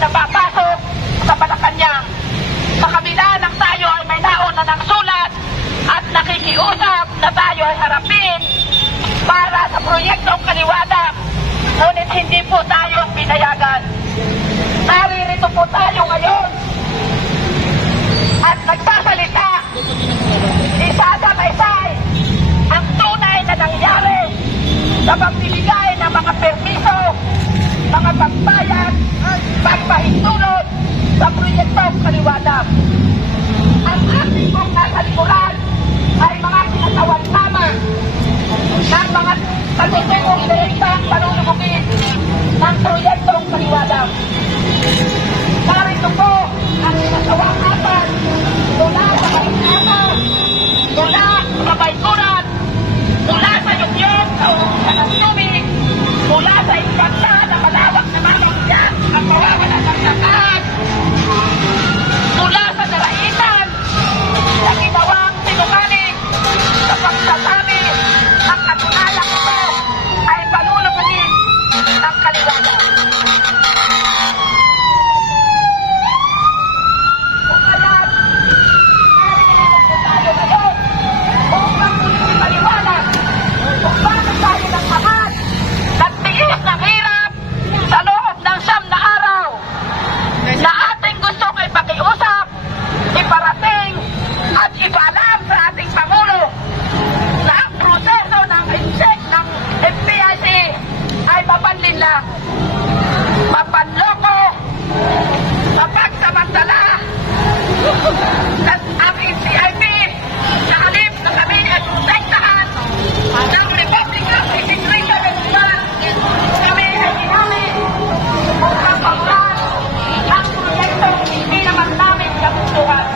napapasok sa Malacanang. Sa kabila ng tayo ay may nauna ng sulat at nakikiusap na tayo ay harapin para sa proyektong Kaliwadag, ngunit hindi po tayo pinayagan. Naririto po tayo ngayon at nagsasalita, isasama-isay ang tunay na nangyari sa pagbibigay ng mga permiso, mga pagbayad, pagpahintulot sa proyektong Kaliwadag. Ang ating pong nasa likuran ay mga kinatawan lamang ng mga kalutungong direktang panunugugin ng proyektong Kaliwadag. Narito po ang sinasawang apat mula sa Kalinama, mula sa Baykuran, mula sa Yukyong sa uusan ng tubig, mula sa Infanta na malawak na mamangyan ang mawawala ng lakas, mula sa Daraitan na ginawang sinungaling sa pagsasabi ng katunalang ito ay panunugugin ng Kaliwadag. Mapanloko, mapagsamantala ang NCIP na halip na kami ay protektahan ng Republic of Integration and Sudan. Kami ay ginamit upang pagkuhan ang proyektong hindi naman namin kabutuhan.